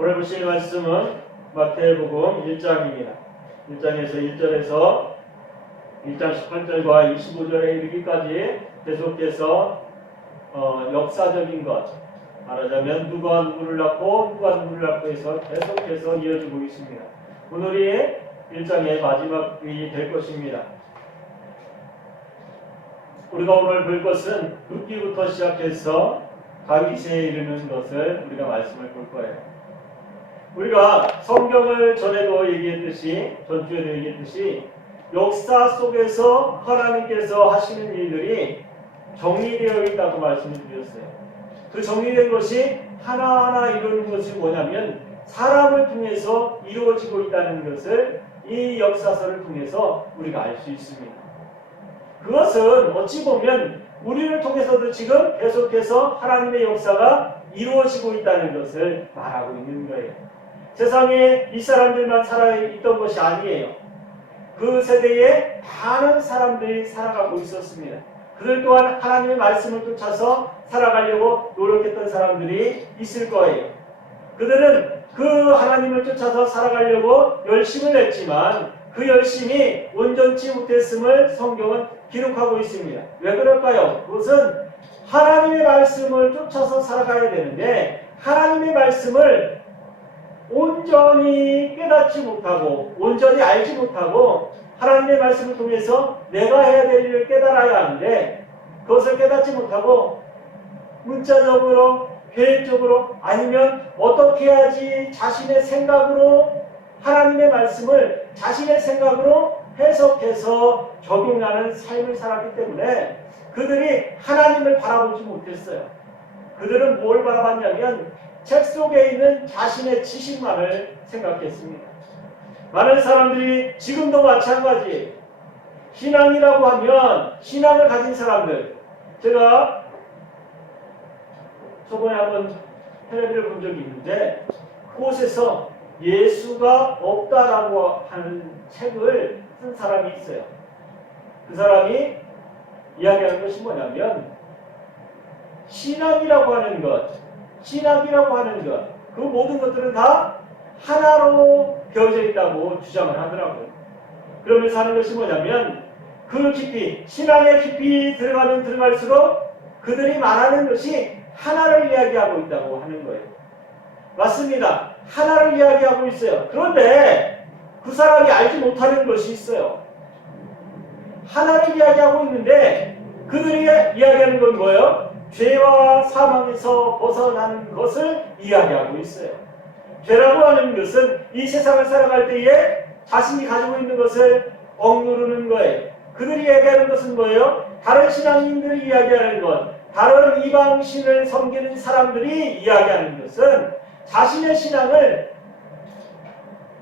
오늘 보실 말씀은 마태복음 1장입니다. 1장에서 1절에서 1장 18절과 25절에 이르기까지 계속해서 역사적인 것, 말하자면 누가 누구를 낳고 누가 누구를 낳고 해서 계속해서 이어지고 있습니다. 오늘이 1장의 마지막이 될 것입니다. 우리가 오늘 볼 것은 룻기부터 시작해서 다윗에 이르는 것을 우리가 말씀을 볼 거예요. 우리가 성경을 전에도 얘기했듯이, 전주에도 얘기했듯이 역사 속에서 하나님께서 하시는 일들이 정리되어 있다고 말씀을 드렸어요. 그 정리된 것이 하나하나 이루는 것이 뭐냐면 사람을 통해서 이루어지고 있다는 것을 이 역사서를 통해서 우리가 알 수 있습니다. 그것은 어찌 보면 우리를 통해서도 지금 계속해서 하나님의 역사가 이루어지고 있다는 것을 말하고 있는 거예요. 세상에 이 사람들만 살아있던 것이 아니에요. 그 세대에 많은 사람들이 살아가고 있었습니다. 그들 또한 하나님의 말씀을 쫓아서 살아가려고 노력했던 사람들이 있을 거예요. 그들은 그 하나님을 쫓아서 살아가려고 열심을 했지만 그 열심이 온전치 못했음을 성경은 기록하고 있습니다. 왜 그럴까요? 그것은 하나님의 말씀을 쫓아서 살아가야 되는데 하나님의 말씀을 온전히 깨닫지 못하고 온전히 알지 못하고 하나님의 말씀을 통해서 내가 해야 될 일을 깨달아야 하는데 그것을 깨닫지 못하고 문자적으로 계획적으로 아니면 어떻게 해야지 자신의 생각으로 하나님의 말씀을 자신의 생각으로 해석해서 적용하는 삶을 살았기 때문에 그들이 하나님을 바라보지 못했어요. 그들은 뭘 바라봤냐면 책 속에 있는 자신의 지식만을 생각했습니다. 많은 사람들이 지금도 마찬가지예요. 신앙이라고 하면 신앙을 가진 사람들, 제가 저번에 한번 텔레비를 본 적이 있는데 그곳에서 예수가 없다라고 하는 책을 쓴 사람이 있어요. 그 사람이 이야기하는 것이 뭐냐면 신앙이라고 하는 것, 그 모든 것들은 다 하나로 되어져 있다고 주장을 하더라고요. 그러면서 하는 것이 뭐냐면 그 깊이, 신앙의 깊이 들어가면 들어갈수록 그들이 말하는 것이 하나를 이야기하고 있다고 하는 거예요. 맞습니다. 하나를 이야기하고 있어요. 그런데 그 사람이 알지 못하는 것이 있어요. 하나를 이야기하고 있는데 그들이 이야기하는 건 뭐예요? 죄와 사망에서 벗어나는 것을 이야기하고 있어요. 죄라고 하는 것은 이 세상을 살아갈 때에 자신이 가지고 있는 것을 억누르는 거예요. 그들이 이야기하는 것은 뭐예요? 다른 신앙인들이 이야기하는 것, 다른 이방신을 섬기는 사람들이 이야기하는 것은 자신의 신앙을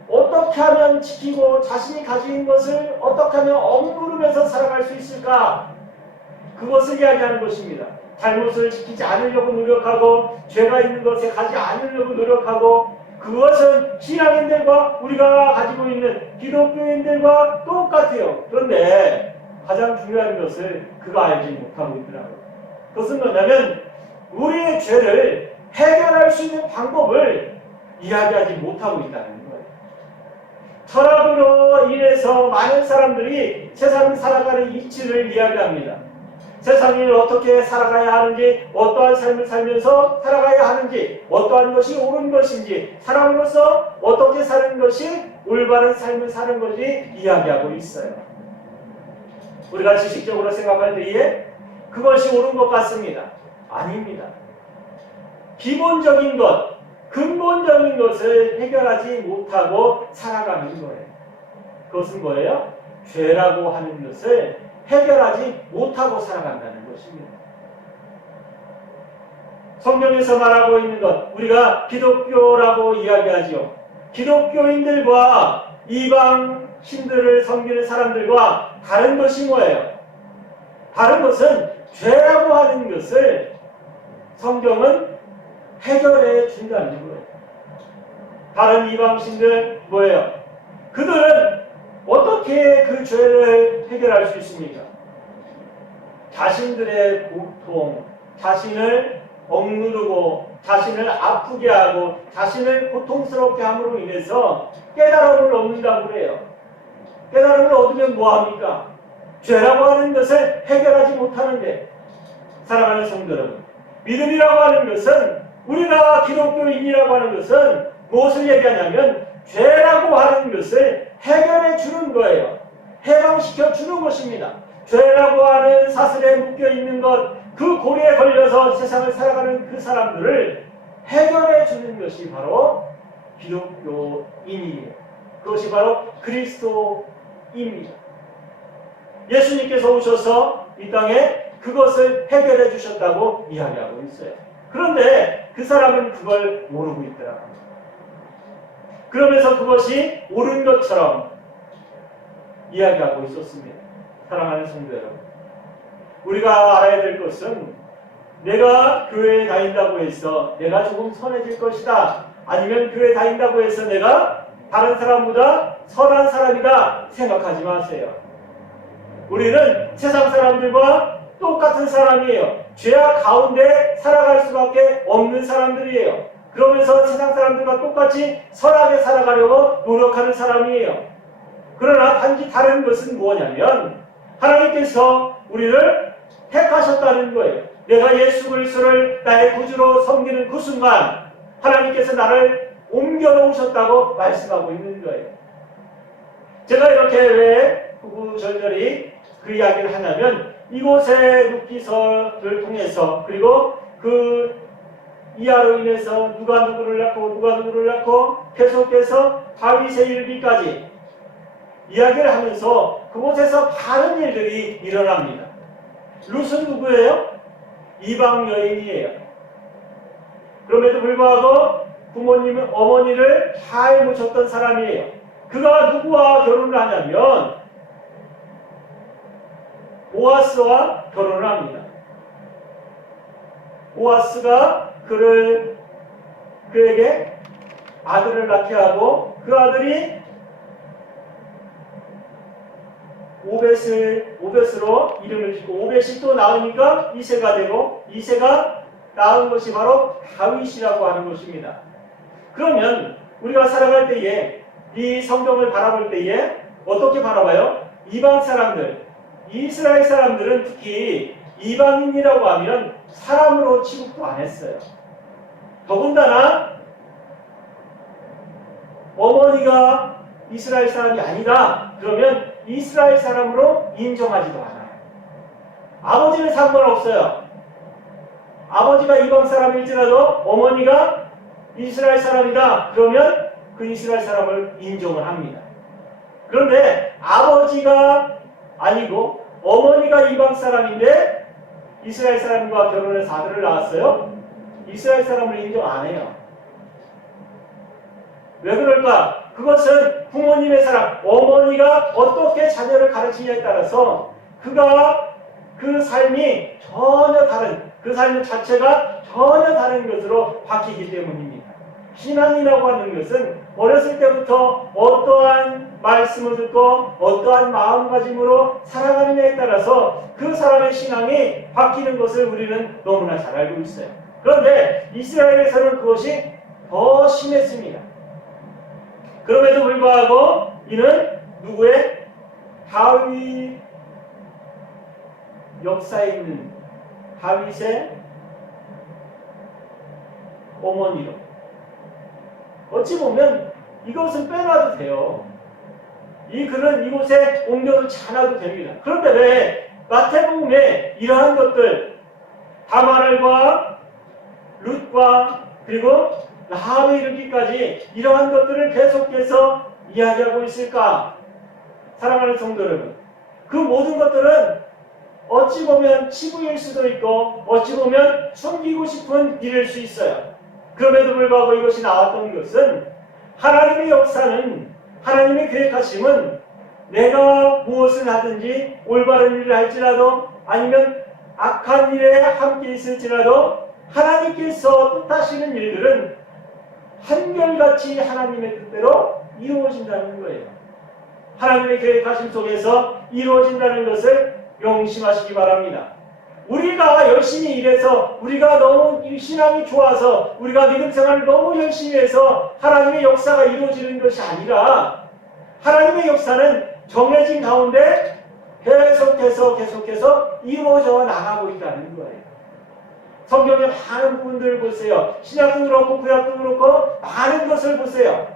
어떻게 하면 지키고 자신이 가지고 있는 것을 어떻게 하면 억누르면서 살아갈 수 있을까? 그것을 이야기하는 것입니다. 잘못을 지키지 않으려고 노력하고 죄가 있는 것에 가지 않으려고 노력하고 그것은 신앙인들과 우리가 가지고 있는 기독교인들과 똑같아요. 그런데 가장 중요한 것을 그가 알지 못하고 있더라고요. 그것은 뭐냐면 우리의 죄를 해결할 수 있는 방법을 이야기하지 못하고 있다는 거예요. 철학으로 인해서 많은 사람들이 세상을 살아가는 이치를 이야기합니다. 세상을 어떻게 살아가야 하는지, 어떠한 삶을 살면서 살아가야 하는지, 어떠한 것이 옳은 것인지, 사람으로서 어떻게 사는 것이 올바른 삶을 사는 것이 이야기하고 있어요. 우리가 지식적으로 생각할 때에 그것이 옳은 것 같습니다. 아닙니다. 기본적인 것, 근본적인 것을 해결하지 못하고 살아가는 거예요. 그것은 뭐예요? 죄라고 하는 것을 해결하지 못하고 살아간다는 것입니다. 성경에서 말하고 있는 것, 우리가 기독교라고 이야기하지요. 기독교인들과 이방 신들을 섬기는 사람들과 다른 것이 뭐예요? 다른 것은 죄라고 하는 것을 성경은 해결해 준다는 거예요. 다른 이방 신들 뭐예요? 그들은 어떻게 그 죄를 해결할 수 있습니까? 자신들의 고통, 자신을 억누르고 자신을 아프게 하고 자신을 고통스럽게 함으로 인해서 깨달음을 얻는다고 그래요. 깨달음을 얻으면 뭐합니까? 죄라고 하는 것을 해결하지 못하는데, 사랑하는 성도 여러분, 믿음이라고 하는 것은, 우리가 기독교인이라고 하는 것은 무엇을 얘기하냐면 죄라고 하는 것을 해결해 주는 거예요. 해방시켜 주는 것입니다. 죄라고 하는 사슬에 묶여 있는 것, 그 고리에 걸려서 세상을 살아가는 그 사람들을 해결해 주는 것이 바로 기독교인이에요. 그것이 바로 그리스도입니다. 예수님께서 오셔서 이 땅에 그것을 해결해 주셨다고 이야기하고 있어요. 그런데 그 사람은 그걸 모르고 있더라고요. 그러면서 그것이 옳은 것처럼 이야기하고 있었습니다. 사랑하는 성도 여러분, 우리가 알아야 될 것은, 내가 교회에 다닌다고 해서 내가 조금 선해질 것이다, 아니면 교회에 다닌다고 해서 내가 다른 사람보다 선한 사람이다 생각하지 마세요. 우리는 세상 사람들과 똑같은 사람이에요. 죄악 가운데 살아갈 수밖에 없는 사람들이에요. 그러면서 세상 사람들과 똑같이 선하게 살아가려고 노력하는 사람이에요. 그러나 단지 다른 것은 뭐냐면, 하나님께서 우리를 택하셨다는 거예요. 내가 예수 그리스도를 나의 구주로 섬기는 그 순간 하나님께서 나를 옮겨놓으셨다고 말씀하고 있는 거예요. 제가 이렇게 왜 구구절절히 그 이야기를 하냐면, 이곳에 룻기서를 통해서, 그리고 그 이하로 인해서 누가 누구를 낳고 계속해서 다윗의 일기까지 이야기를 하면서 그곳에서 많은 일들이 일어납니다. 룻은 누구예요? 이방 여인이에요. 그럼에도 불구하고 부모님은 어머니를 잘 모셨던 사람이에요. 그가 누구와 결혼을 하냐면 보아스와 결혼을 합니다. 보아스가 그에게 아들을 낳게 하고, 그 아들이 오벳으로 이름을 짓고, 오벳이 또 낳으니까 이새가 되고, 이새가 낳은 것이 바로 다윗이라고 하는 것입니다. 그러면 우리가 살아갈 때에, 이 성경을 바라볼 때에 어떻게 바라봐요? 이방 사람들, 이스라엘 사람들은 특히 이방인이라고 하면 사람으로 취급도 안 했어요. 더군다나 어머니가 이스라엘 사람이 아니다 그러면 이스라엘 사람으로 인정하지도 않아요. 아버지는 상관없어요. 아버지가 이방 사람일지라도 어머니가 이스라엘 사람이다 그러면 그 이스라엘 사람을 인정을 합니다. 그런데 아버지가 아니고 어머니가 이방 사람인데 이스라엘 사람과 결혼해서 아들을 낳았어요. 이스라엘 사람을 인정 안 해요. 왜 그럴까? 그것은 부모님의 사랑, 어머니가 어떻게 자녀를 가르치냐에 따라서 그가 그 삶이 전혀 다른, 그 삶 자체가 전혀 다른 것으로 바뀌기 때문입니다. 신앙이라고 하는 것은 어렸을 때부터 어떠한 말씀을 듣고 어떠한 마음가짐으로 살아가느냐에 따라서 그 사람의 신앙이 바뀌는 것을 우리는 너무나 잘 알고 있어요. 그런데 이스라엘에서는 그것이 더 심했습니다. 그럼에도 불구하고 이는 누구의? 다윗 역사에 있는 다윗의 어머니로, 어찌 보면 이것은 빼놔도 돼요. 이 글은 이곳에 옮겨놓지 않아도 됩니다. 그런데 왜 마태복음에 이러한 것들, 다말과 룻과 그리고 라합에 이르기까지 이러한 것들을 계속해서 이야기하고 있을까? 사랑하는 성도 여러분, 그 모든 것들은 어찌 보면 치부일 수도 있고 어찌 보면 숨기고 싶은 일일 수 있어요. 그럼에도 불구하고 이것이 나왔던 것은 하나님의 역사는, 하나님의 계획하심은 내가 무엇을 하든지 올바른 일을 할지라도 아니면 악한 일에 함께 있을지라도 하나님께서 뜻하시는 일들은 한결같이 하나님의 뜻대로 이루어진다는 거예요. 하나님의 계획하심 속에서 이루어진다는 것을 명심하시기 바랍니다. 우리가 열심히 일해서 우리가 너무 신앙이 좋아서 우리가 믿음 생활을 너무 열심히 해서 하나님의 역사가 이루어지는 것이 아니라 하나님의 역사는 정해진 가운데 계속해서 이루어져 나가고 있다는 거예요. 성경의 많은 부분들을 보세요. 신약도 그렇고 구약도 그렇고 많은 것을 보세요.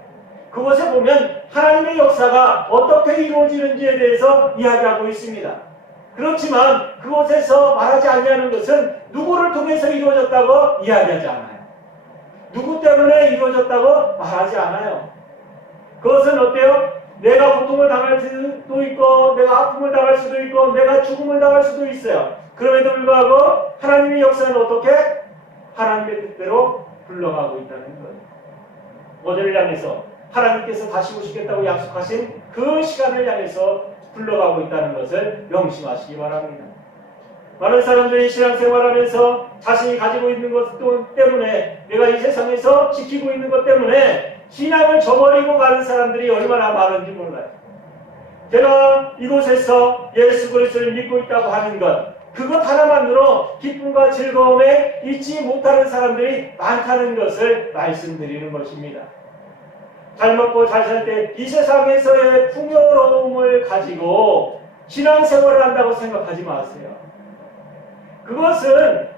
그것에 보면 하나님의 역사가 어떻게 이루어지는지에 대해서 이야기하고 있습니다. 그렇지만 그곳에서 말하지 않냐는 것은 누구를 통해서 이루어졌다고 이야기하지 않아요. 누구 때문에 이루어졌다고 말하지 않아요. 그것은 어때요? 내가 고통을 당할 수도 있고 내가 아픔을 당할 수도 있고 내가 죽음을 당할 수도 있어요. 그럼에도 불구하고 하나님의 역사는 어떻게? 하나님의 뜻대로 흘러가고 있다는 거예요. 어제를 향해서 하나님께서 다시 오시겠다고 약속하신 그 시간을 향해서 흘러가고 있다는 것을 명심하시기 바랍니다. 많은 사람들이 신앙생활하면서 자신이 가지고 있는 것 때문에 내가 이 세상에서 지키고 있는 것 때문에 신앙을 저버리고 가는 사람들이 얼마나 많은지 몰라요. 제가 이곳에서 예수 그리스도를 믿고 있다고 하는 것 그것 하나만으로 기쁨과 즐거움에 잊지 못하는 사람들이 많다는 것을 말씀드리는 것입니다. 잘 먹고 잘 살 때 이 세상에서의 풍요로움을 가지고 신앙생활을 한다고 생각하지 마세요. 그것은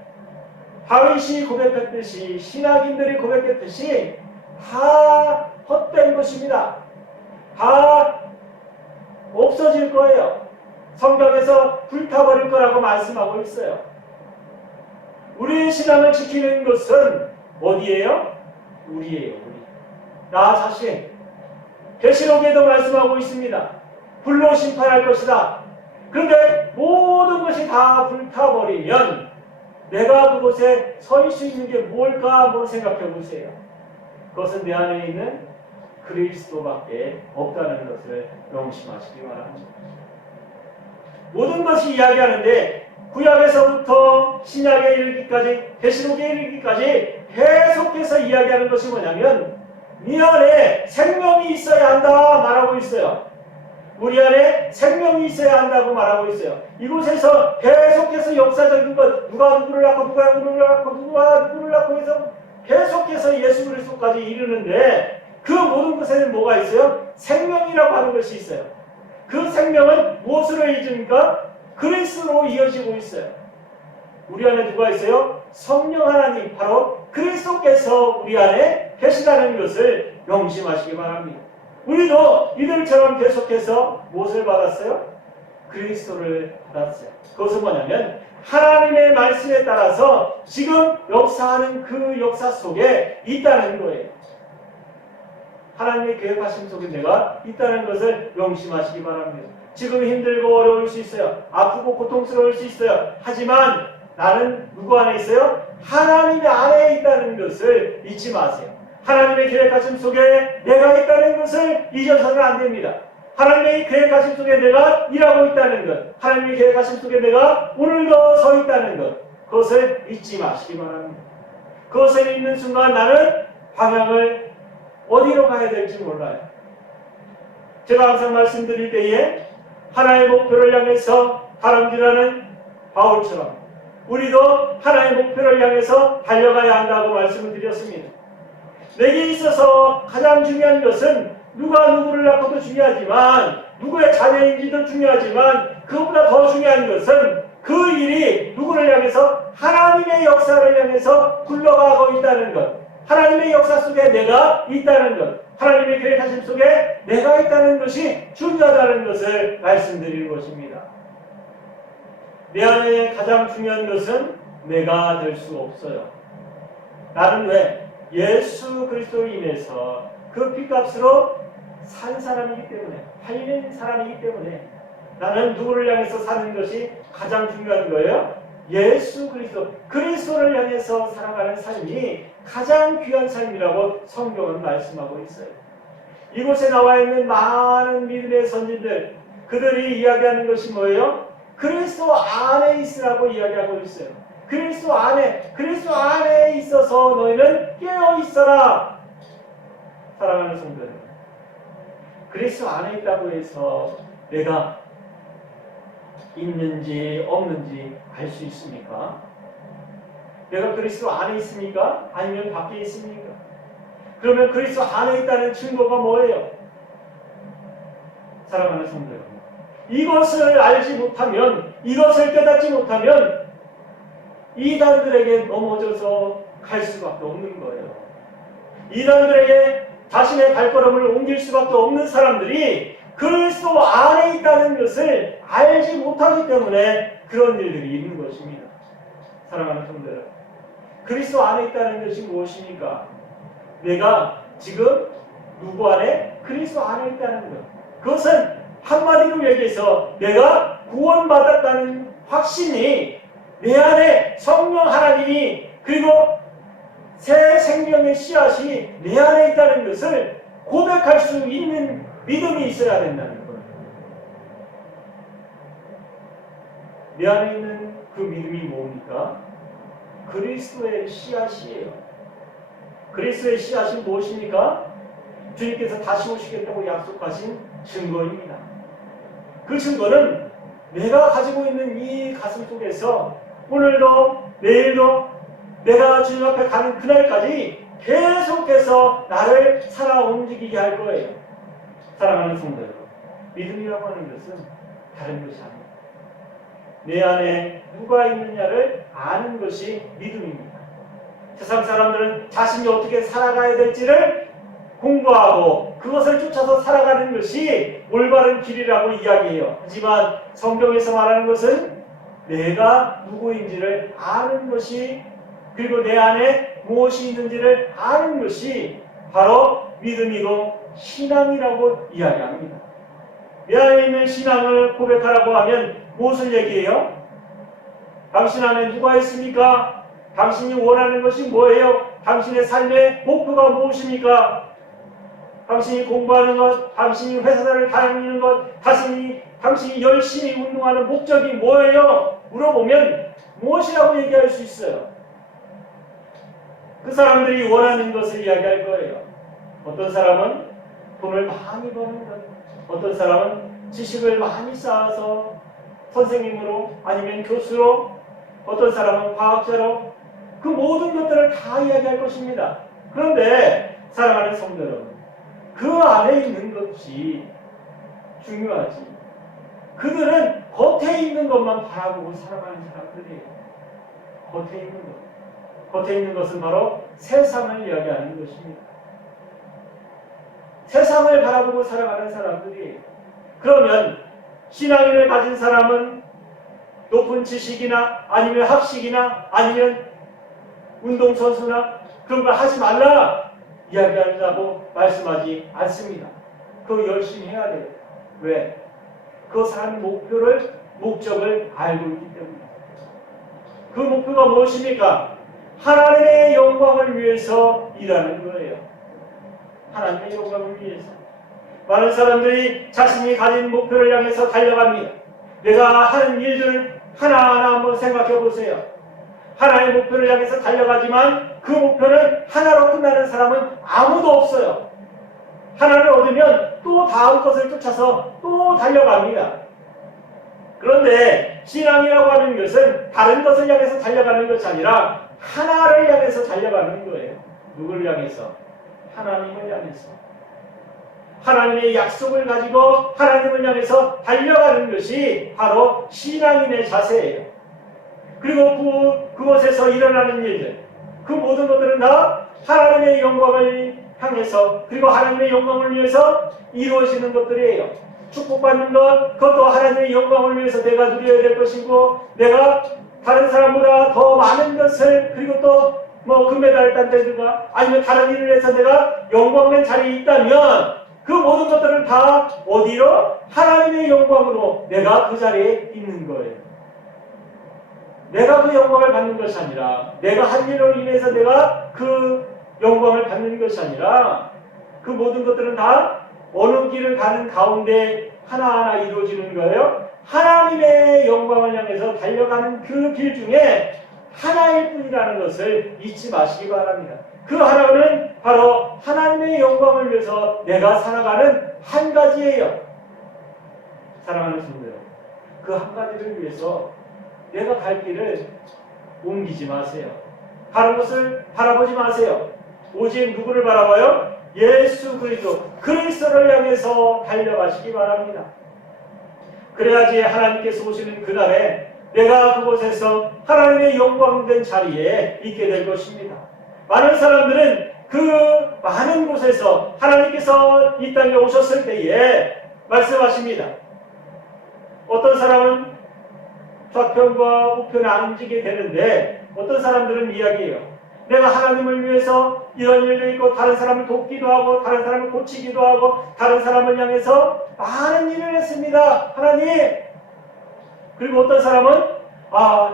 다윗이 고백했듯이 신학인들이 고백했듯이 다 헛된 것입니다. 다 없어질 거예요. 성경에서 불타버릴 거라고 말씀하고 있어요. 우리의 신앙을 지키는 것은 어디예요? 우리예요. 우리. 나 자신. 계시록에도 말씀하고 있습니다. 불로 심판할 것이다. 그런데 모든 것이 다 불타버리면 내가 그곳에 서 있을 수 있는 게 뭘까 한번 생각해 보세요. 그것은 내 안에 있는 그리스도밖에 없다는 것을 명심하시기 바랍니다. 모든 것이 이야기하는데 구약에서부터 신약에 이르기까지 계시록에 이르기까지 계속해서 이야기하는 것이 뭐냐면 네 안에 생명이 있어야 한다 말하고 있어요. 우리 안에 생명이 있어야 한다고 말하고 있어요. 이곳에서 계속해서 역사적인 것 누가 누구를 낳고 누가 누구를 낳고 누가 누구를 낳고 해서 계속해서 예수 그리스도까지 이르는데 그 모든 것에는 뭐가 있어요? 생명이라고 하는 것이 있어요. 그 생명은 무엇으로 이어집니까? 그리스도로 이어지고 있어요. 우리 안에 누가 있어요? 성령 하나님 바로 그리스도께서 우리 안에 계시다는 것을 명심하시기 바랍니다. 우리도 이들처럼 계속해서 무엇을 받았어요? 그리스도를 받았어요. 그것은 뭐냐면 하나님의 말씀에 따라서 지금 역사하는 그 역사 속에 있다는 거예요. 하나님의 계획하심 속에 내가 있다는 것을 명심하시기 바랍니다. 지금 힘들고 어려울 수 있어요. 아프고 고통스러울 수 있어요. 하지만 나는 누구 안에 있어요? 하나님의 안에 있다는 것을 잊지 마세요. 하나님의 계획하심 속에 내가 있다는 것을 잊어서는 안 됩니다. 하나님의 계획하심 속에 내가 일하고 있다는 것, 하나님의 계획하심 속에 내가 오늘도 서 있다는 것, 그것을 잊지 마시기 바랍니다. 그것을 잊는 순간 나는 방향을 어디로 가야 될지 몰라요. 제가 항상 말씀드릴 때에 하나의 목표를 향해서 다름질하는 바울처럼 우리도 하나의 목표를 향해서 달려가야 한다고 말씀을 드렸습니다. 내게 있어서 가장 중요한 것은 누가 누구를 낳고도 중요하지만 누구의 자녀인지도 중요하지만 그보다 더 중요한 것은 그 일이 누구를 향해서 하나님의 역사를 향해서 굴러가고 있다는 것, 하나님의 역사 속에 내가 있다는 것, 하나님의 계획하심 속에 내가 있다는 것이 중요하다는 것을 말씀드리는 것입니다. 내 안에 가장 중요한 것은 내가 될 수 없어요. 나는 왜? 예수 그리스도로 인해서 그 피값으로 산 사람이기 때문에, 팔린 사람이기 때문에 나는 누구를 향해서 사는 것이 가장 중요한 거예요? 예수 그리스도, 그리스도를 향해서 살아가는 삶이 가장 귀한 삶이라고 성경은 말씀하고 있어요. 이곳에 나와 있는 많은 믿음의 선진들, 그들이 이야기하는 것이 뭐예요? 그리스도 안에 있으라고 이야기하고 있어요. 그리스도 안에 있어서 너희는 깨어 있어라. 사랑하는 성도들, 그리스도 안에 있다고 해서 내가 있는지 없는지 알 수 있습니까? 내가 그리스도 안에 있습니까? 아니면 밖에 있습니까? 그러면 그리스도 안에 있다는 증거가 뭐예요? 사랑하는 성도 여러분, 이것을 알지 못하면, 이것을 깨닫지 못하면 이단들에게 넘어져서 갈 수밖에 없는 거예요. 이단들에게 자신의 발걸음을 옮길 수밖에 없는 사람들이 그리스도 안에 있다는 것을 알지 못하기 때문에 그런 일들이 있는 것입니다. 사랑하는 성도 여러분, 그리스도 안에 있다는 것이 무엇입니까? 내가 지금 누구 안에? 그리스도 안에 있다는 것. 그것은 한마디로 얘기해서 내가 구원받았다는 확신이 내 안에 성령 하나님이, 그리고 새 생명의 씨앗이 내 안에 있다는 것을 고백할 수 있는 믿음이 있어야 된다는 거예요. 내 안에 있는 그 믿음이 뭡니까? 그리스도의 씨앗이에요. 그리스도의 씨앗이 무엇입니까? 주님께서 다시 오시겠다고 약속하신 증거입니다. 그 증거는 내가 가지고 있는 이 가슴 속에서 오늘도 내일도 내가 주님 앞에 가는 그날까지 계속해서 나를 살아 움직이게 할 거예요. 사랑하는 성도 여러분, 믿음이라고 하는 것은 다른 것이 아닙니다. 내 안에 누가 있느냐를 아는 것이 믿음입니다. 세상 사람들은 자신이 어떻게 살아가야 될지를 공부하고 그것을 쫓아서 살아가는 것이 올바른 길이라고 이야기해요. 하지만 성경에서 말하는 것은 내가 누구인지를 아는 것이, 그리고 내 안에 무엇이 있는지를 아는 것이 바로 믿음이고 신앙이라고 이야기합니다. 내 안에 있는 신앙을 고백하라고 하면 무엇을 얘기해요? 당신 안에 누가 있습니까? 당신이 원하는 것이 뭐예요? 당신의 삶의 목표가 무엇입니까? 당신이 공부하는 것, 당신이 회사를 다니는 것, 당신이 열심히 운동하는 목적이 뭐예요? 물어보면 무엇이라고 얘기할 수 있어요? 그 사람들이 원하는 것을 이야기할 거예요. 어떤 사람은 돈을 많이 버는 것, 어떤 사람은 지식을 많이 쌓아서 선생님으로 아니면 교수로, 어떤 사람은 과학자로, 그 모든 것들을 다 이야기할 것입니다. 그런데 사랑하는 성도 여러분, 그 안에 있는 것이 중요하지. 그들은 겉에 있는 것만 바라보고 살아가는 사람들이에요. 겉에 있는 것. 겉에 있는 것은 바로 세상을 이야기하는 것입니다. 세상을 바라보고 살아가는 사람들이에요. 그러면 신앙인을 가진 사람은 높은 지식이나 아니면 학식이나 아니면 운동선수나 그런 걸 하지 말라 이야기한다고 말씀하지 않습니다. 그거 열심히 해야 돼요. 왜? 그것을 하는 목적을 알고 있기 때문에. 그 목표가 무엇입니까? 하나님의 영광을 위해서 일하는 거예요. 하나님의 영광을 위해서. 많은 사람들이 자신이 가진 목표를 향해서 달려갑니다. 내가 하는 일들을 하나하나 한번 생각해 보세요. 하나의 목표를 향해서 달려가지만 그 목표는 하나로 끝나는 사람은 아무도 없어요. 하나를 얻으면 또 다음 것을 쫓아서 또 달려갑니다. 그런데 신앙이라고 하는 것은 다른 것을 향해서 달려가는 것이 아니라 하나를 향해서 달려가는 거예요. 누구를 향해서? 하나님을 향해서. 하나님의 약속을 가지고 하나님을 향해서 달려가는 것이 바로 신앙인의 자세예요. 그리고 그곳에서 일어나는 일들, 그 모든 것들은 다 하나님의 영광을 향해서, 그리고 하나님의 영광을 위해서 이루어지는 것들이에요. 축복받는 것, 그것도 하나님의 영광을 위해서 내가 누려야 될 것이고, 내가 다른 사람보다 더 많은 것을, 그리고 또 금메달 딴데든가 아니면 다른 일을 해서 내가 영광된 자리에 있다면 그 모든 것들은 다 어디로? 하나님의 영광으로 내가 그 자리에 있는 거예요. 내가 그 영광을 받는 것이 아니라, 내가 한 일로 인해서 내가 그 영광을 받는 것이 아니라, 그 모든 것들은 다 어느 길을 가는 가운데 하나하나 이루어지는 거예요. 하나님의 영광을 향해서 달려가는 그 길 중에 하나일 뿐이라는 것을 잊지 마시기 바랍니다. 그 하나는 바로 하나님의 영광을 위해서 내가 살아가는 한 가지예요. 사랑하는 성도 여러분, 그 한 가지를 위해서 내가 갈 길을 옮기지 마세요. 다른 곳을 바라보지 마세요. 오직 누구를 바라봐요? 예수 그리스도를 향해서 달려가시기 바랍니다. 그래야지 하나님께서 오시는 그날에 내가 그곳에서 하나님의 영광된 자리에 있게 될 것입니다. 많은 사람들은 그 많은 곳에서 하나님께서 이 땅에 오셨을 때에 말씀하십니다. 어떤 사람은 좌편과 우편에 앉게 되는데 어떤 사람들은 이야기해요. 내가 하나님을 위해서 이런 일도 있고 다른 사람을 돕기도 하고 다른 사람을 고치기도 하고 다른 사람을 향해서 많은 일을 했습니다. 하나님. 그리고 어떤 사람은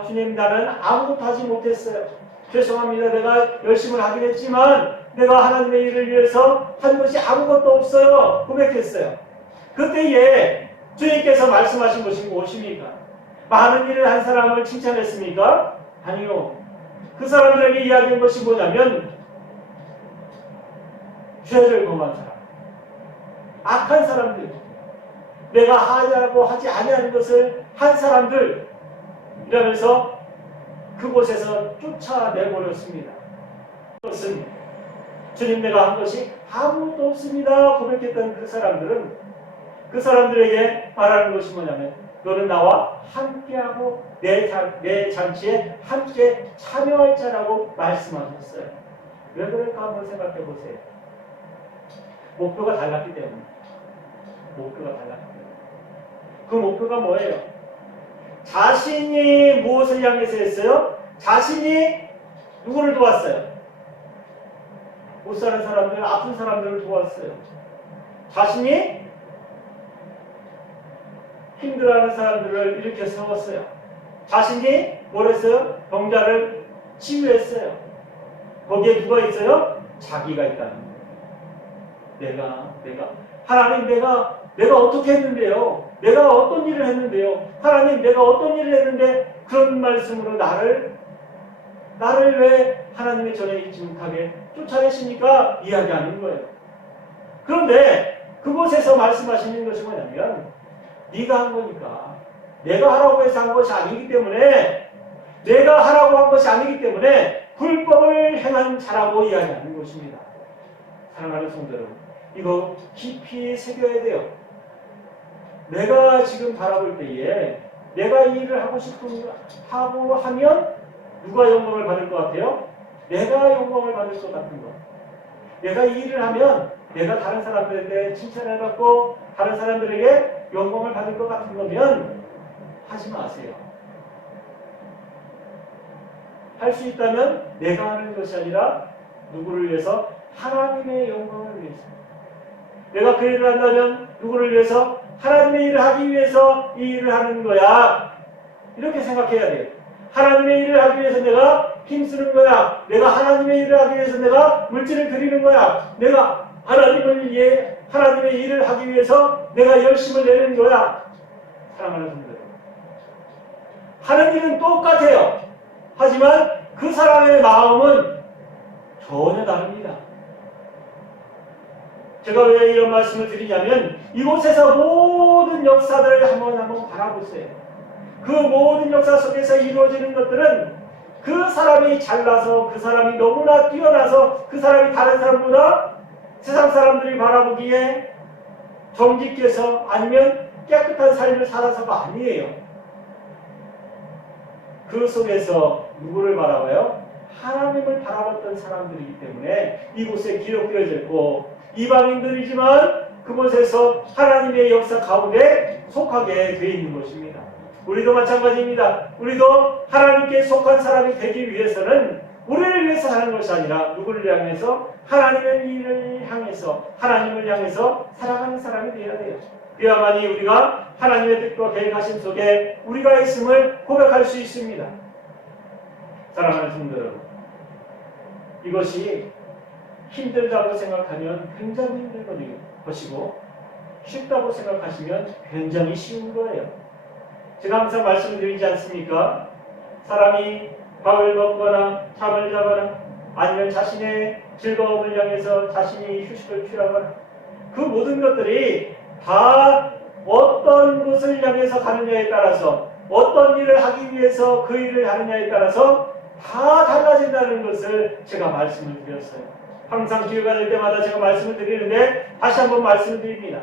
주님 나는 아무것도 하지 못했어요. 죄송합니다. 내가 열심히 하긴 했지만 내가 하나님의 일을 위해서 한 것이 아무것도 없어요. 고백했어요. 그때에 주님께서 말씀하신 것이 무엇입니까? 많은 일을 한 사람을 칭찬했습니까? 아니요. 그 사람들에게 이야기한 것이 뭐냐면 죄를 범한 사람, 악한 사람들, 내가 하자고 하지 아니하는 것을 한 사람들 이러면서 그곳에서 쫓아내버렸습니다. 그것은 주님 내가 한 것이 아무것도 없습니다 고백했던 그 사람들은 그 사람들에게 말하는 것이 뭐냐면 너는 나와 함께하고 내 잔치에 함께 참여할 자라고 말씀하셨어요. 왜 그럴까 한번 생각해 보세요. 목표가 달랐기 때문에. 목표가 달랐기 때문에. 그 목표가 뭐예요? 자신이 무엇을 향해서 했어요? 자신이 누구를 도왔어요? 못 사는 사람들, 아픈 사람들을 도왔어요. 자신이 힘들어하는 사람들을 일으켜 세웠어요. 자신이 뭘 했어요? 병자를 치유했어요. 거기에 누가 있어요? 자기가 있다는 거예요. 내가 하나님 내가 어떻게 했는데요? 내가 어떤 일을 했는데요? 하나님 내가 어떤 일을 했는데 그런 말씀으로 나를 왜 하나님의 전에 있지 못하게 쫓아내십니까? 이야기하는 거예요. 그런데 그곳에서 말씀하시는 것이 뭐냐면 네가 한 거니까 내가 하라고 해서 한 것이 아니기 때문에 내가 하라고 한 것이 아니기 때문에 불법을 행한 자라고 이야기하는 것입니다. 사랑하는 성도 여러분, 이거 깊이 새겨야 돼요. 내가 지금 바라볼 때에 내가 이 일을 하고 하면 누가 영광을 받을 것 같아요? 내가 영광을 받을 것 같은 것. 내가 이 일을 하면 내가 다른 사람들에게 칭찬을 받고 다른 사람들에게 영광을 받을 것 같은 거면 하지 마세요. 할 수 있다면 내가 하는 것이 아니라 누구를 위해서? 하나님의 영광을 위해서. 내가 그 일을 한다면 누구를 위해서? 하나님의 일을 하기 위해서 이 일을 하는 거야. 이렇게 생각해야 돼요. 하나님의 일을 하기 위해서 내가 힘쓰는 거야. 내가 하나님의 일을 하기 위해서 내가 물질을 드리는 거야. 내가 하나님의 일을 하기 위해서 내가 열심을 내는 거야. 사랑하는 성도들, 하는 일은 똑같아요. 하지만 그 사람의 마음은 전혀 다릅니다. 제가 왜 이런 말씀을 드리냐면 이곳에서 모든 역사들을 한번 바라보세요. 그 모든 역사 속에서 이루어지는 것들은 그 사람이 잘나서 그 사람이 너무나 뛰어나서 그 사람이 다른 사람보다 세상 사람들이 바라보기에 정직해서 아니면 깨끗한 삶을 살아서가 아니에요. 그 속에서 누구를 바라봐요? 하나님을 바라봤던 사람들이기 때문에 이곳에 기록되어져 있고 이방인들이지만 그곳에서 하나님의 역사 가운데 속하게 되어 있는 것입니다. 우리도 마찬가지입니다. 우리도 하나님께 속한 사람이 되기 위해서는 우리를 위해서 하는 것이 아니라 누구를 향해서? 하나님의 일을 향해서 하나님을 향해서 살아가는 사람이 되어야 돼요. 그래야만이 우리가 하나님의 뜻과 계획하심 속에 우리가 있음을 고백할 수 있습니다. 사랑하는 성도 여러분, 이것이 힘들다고 생각하면 굉장히 힘들 것이고 쉽다고 생각하시면 굉장히 쉬운 거예요. 제가 항상 말씀드리지 않습니까? 사람이 밥을 먹거나 잠을 자거나 아니면 자신의 즐거움을 향해서 자신이 휴식을 취하거나 그 모든 것들이 다 어떤 곳을 향해서 가느냐에 따라서, 어떤 일을 하기 위해서 그 일을 하느냐에 따라서 다 달라진다는 것을 제가 말씀을 드렸어요. 항상 기회가 될 때마다 제가 말씀을 드리는데 다시 한번 말씀을 드립니다.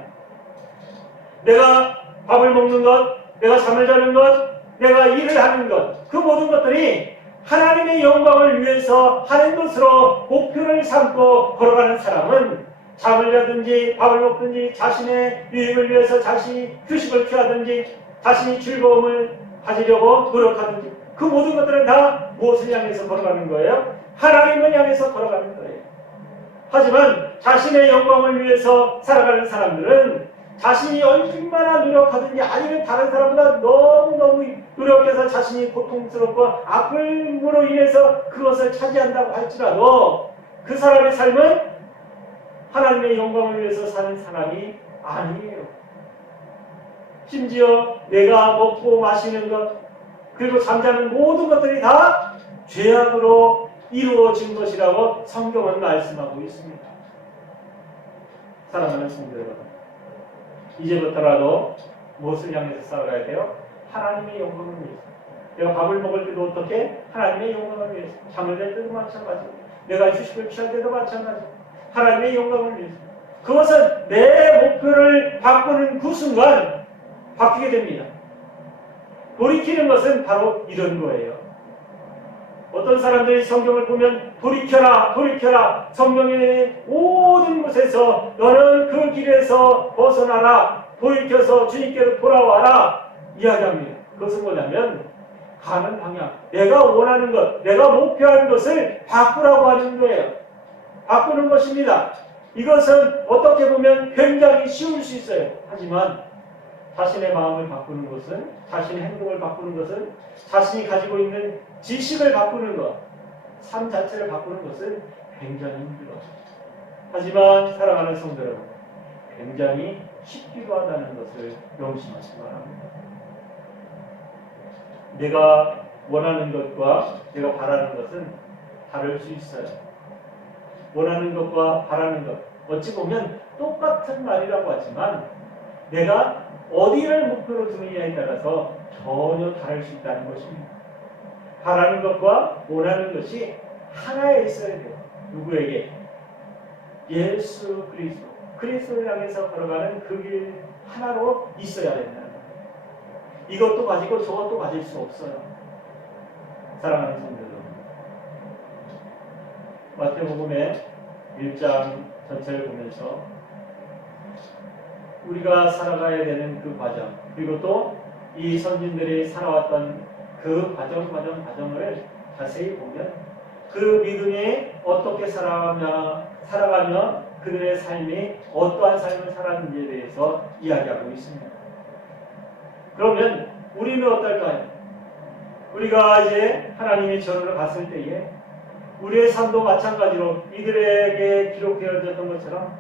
내가 밥을 먹는 것, 내가 잠을 자는 것, 내가 일을 하는 것, 그 모든 것들이 하나님의 영광을 위해서 하는 것으로 목표를 삼고 걸어가는 사람은 잠을 자든지 밥을 먹든지 자신의 유익을 위해서 자신이 휴식을 취하든지 자신이 즐거움을 가지려고 노력하든지 그 모든 것들은 다 무엇을 향해서 걸어가는 거예요? 하나님을 향해서 걸어가는 거예요. 하지만 자신의 영광을 위해서 살아가는 사람들은 자신이 얼마나 노력하든지 아니면 다른 사람보다 너무너무 노력해서 자신이 고통스럽고 아픔으로 인해서 그것을 차지한다고 할지라도 그 사람의 삶은 하나님의 영광을 위해서 사는 사람이 아니에요. 심지어 내가 먹고 마시는 것 그리고 잠자는 모든 것들이 다 죄악으로 이루어진 것이라고 성경은 말씀하고 있습니다. 사랑하는 성도 여러분, 이제부터라도 무엇을 향해서 살아가야 돼요? 하나님의 영광을 위해서. 내가 밥을 먹을 때도 어떻게? 하나님의 영광을 위해서. 잠을 잘 때도 마찬가지고 내가 휴식을 취할 때도 마찬가지고 하나님의 영광을 위해서. 그것은 내 목표를 바꾸는 그 순간 바뀌게 됩니다. 돌이키는 것은 바로 이런 거예요. 어떤 사람들이 성경을 보면 돌이켜라 돌이켜라 성경의 모든 곳에서 너는 그 길에서 벗어나라 돌이켜서 주님께로 돌아와라 이야기합니다. 그것은 뭐냐면 가는 방향, 내가 원하는 것, 내가 목표하는 것을 바꾸라고 하는 거예요. 바꾸는 것입니다. 이것은 어떻게 보면 굉장히 쉬울 수 있어요. 하지만 자신의 마음을 바꾸는 것은, 자신의 행동을 바꾸는 것은, 자신이 가지고 있는 지식을 바꾸는 것, 삶 자체를 바꾸는 것은 굉장히 힘들어요. 하지만 사랑하는 성도 여러분, 굉장히 쉽기도 하다는 것을 명심하시기 바랍니다. 내가 원하는 것과 내가 바라는 것은 다를 수 있어요. 원하는 것과 바라는 것, 어찌 보면 똑같은 말이라고 하지만 내가 어디를 목표로 두느냐에 따라서 전혀 다를 수 있다는 것입니다. 바라는 것과 원하는 것이 하나에 있어야 돼요. 누구에게? 예수 그리스도. 그리스도를 향해서 걸어가는 그 길 하나로 있어야 된다는 거예요. 이것도 가지고 저것도 가질 수 없어요. 사랑하는 성도 여러분, 마태복음의 1장 전체를 보면서 우리가 살아가야 되는 그 과정, 그리고 또 이 선진들이 살아왔던 그 과정을 자세히 보면 그 믿음이 어떻게 살아가며 그들의 삶이 어떠한 삶을 살았는지에 대해서 이야기하고 있습니다. 그러면 우리는 어떨까요? 우리가 이제 하나님의 전으로 갔을 때에 우리의 삶도 마찬가지로 이들에게 기록되어졌던 것처럼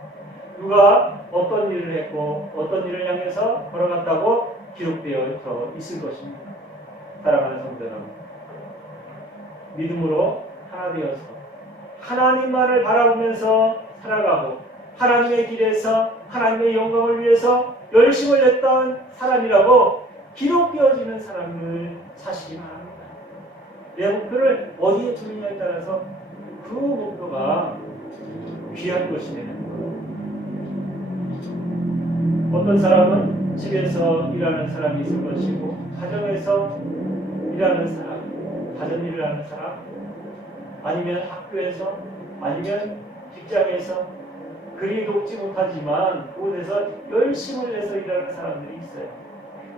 누가 어떤 일을 했고 어떤 일을 향해서 걸어갔다고 기록되어 있을 것입니다. 사랑하는 성도 여러분, 믿음으로 하나 되어서 하나님만을 바라보면서 살아가고 하나님의 길에서 하나님의 영광을 위해서 열심을 냈던 사람이라고 기록되어지는 사람을 사시기 바랍니다. 내 목표를 어디에 두느냐에 따라서 그 목표가 귀한 것이 되는 거예요. 어떤 사람은 집에서 일하는 사람이 있을 것이고 가정에서 일하는 사람, 가정일을 하는 사람, 아니면 학교에서, 아니면 직장에서 그리 높지 못하지만 그곳에서 열심을 내서 일하는 사람들이 있어요.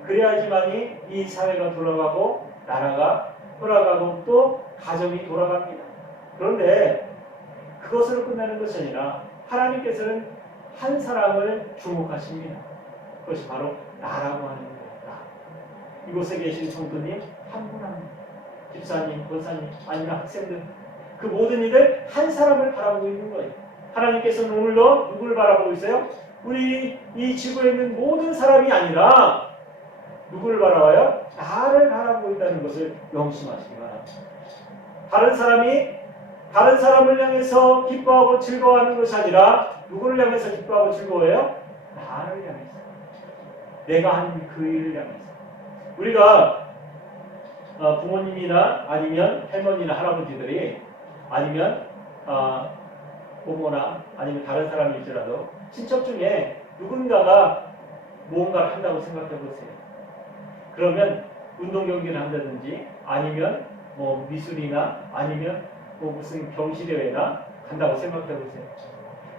그래야지만이 이 사회가 돌아가고 나라가 돌아가고 또 가정이 돌아갑니다. 그런데 그것으로 끝나는 것이 아니라 하나님께서는 한 사람을 주목하십니다. 그것이 바로 나라고 하는 겁니다. 이곳에 계신 성도님 한 분 한 분, 집사님, 권사님, 아니면 학생들, 그 모든 이들 한 사람을 바라보고 있는 거예요. 하나님께서는 오늘도 누구를 바라보고 있어요? 우리 이 지구에 있는 모든 사람이 아니라 누구를 바라봐요? 나를 바라보고 있다는 것을 명심하시기 바랍니다. 다른 사람을 향해서 기뻐하고 즐거워하는 것이 아니라 누구를 향해서 기뻐하고 즐거워해요? 나를 향해서. 내가 한 그 일을 향해서. 우리가 부모님이나 아니면 할머니나 할아버지들이 아니면 부모나 아니면 다른 사람일지라도 친척 중에 누군가가 무언가를 한다고 생각해 보세요. 그러면 운동 경기를 한다든지 아니면 뭐 미술이나 아니면 뭐 무슨 경시대회나 간다고 생각해 보세요.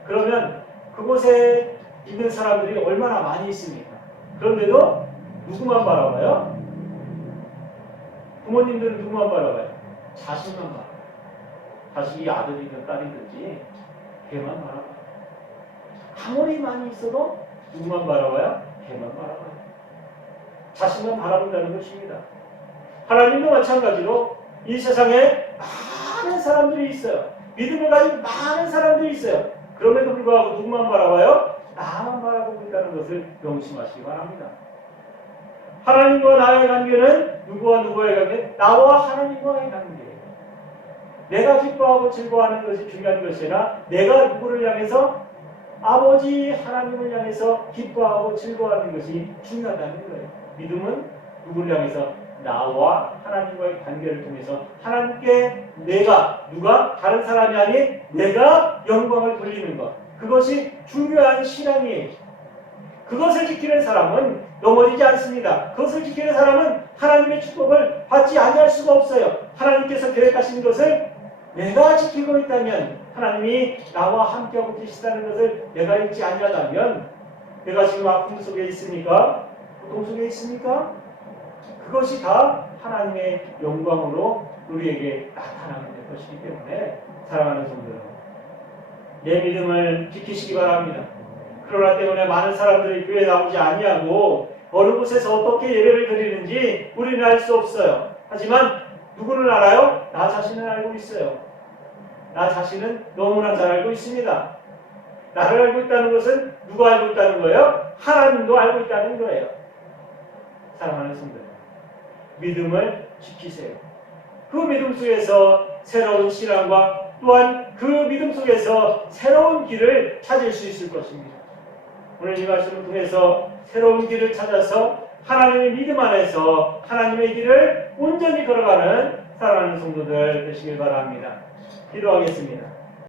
그러면 그곳에 있는 사람들이 얼마나 많이 있습니까? 그런데도 누구만 바라봐요? 부모님들은 누구만 바라봐요? 자식만 바라봐요. 자식이 아들이든 딸이든지 걔만 바라봐요. 아무리 많이 있어도 누구만 바라봐요? 걔만 바라봐요. 자식만 바라본다는 것입니다. 하나님도 마찬가지로 이 세상에 많은 사람들이 있어요. 믿음을 가진 많은 사람들이 있어요. 그럼에도 불구하고 누구만 바라봐요? 나만 바라보고 있다는 것을 명심하시기 바랍니다. 하나님과 나의 관계는 누구와 누구의 관계? 나와 하나님과의 관계예요. 내가 기뻐하고 즐거워하는 것이 중요한 것이 아니라 내가 누구를 향해서 아버지 하나님을 향해서 기뻐하고 즐거워하는 것이 중요하다는 거예요. 믿음은 누구를 향해서 나와 하나님과의 관계를 통해서 하나님께 누가 다른 사람이 아닌 내가 영광을 돌리는 것, 그것이 중요한 신앙이에요. 그것을 지키는 사람은 넘어지지 않습니다. 그것을 지키는 사람은 하나님의 축복을 받지 아니할 수가 없어요. 하나님께서 계획하신 것을 내가 지키고 있다면, 하나님이 나와 함께하고 계시다는 것을 내가 잊지 아니하다면, 내가 지금 아픔 속에 있습니까? 고통 속에 있습니까? 그것이 다 하나님의 영광으로 우리에게 나타나게 될 것이기 때문에 사랑하는 성도들, 내 믿음을 지키시기 바랍니다. 코로나 때문에 많은 사람들이 교회에 나오지 아니하고 어느 곳에서 어떻게 예배를 드리는지 우리는 알 수 없어요. 하지만 누구를 알아요? 나 자신을 알고 있어요. 나 자신은 너무나 잘 알고 있습니다. 나를 알고 있다는 것은 누가 알고 있다는 거예요? 하나님도 알고 있다는 거예요. 사랑하는 성도들, 믿음을 지키세요. 그 믿음 속에서 새로운 신앙과 또한 그 믿음 속에서 새로운 길을 찾을 수 있을 것입니다. 오늘 이 말씀을 통해서 새로운 길을 찾아서 하나님의 믿음 안에서 하나님의 길을 온전히 걸어가는 사랑하는 성도들 되시길 바랍니다. 기도하겠습니다.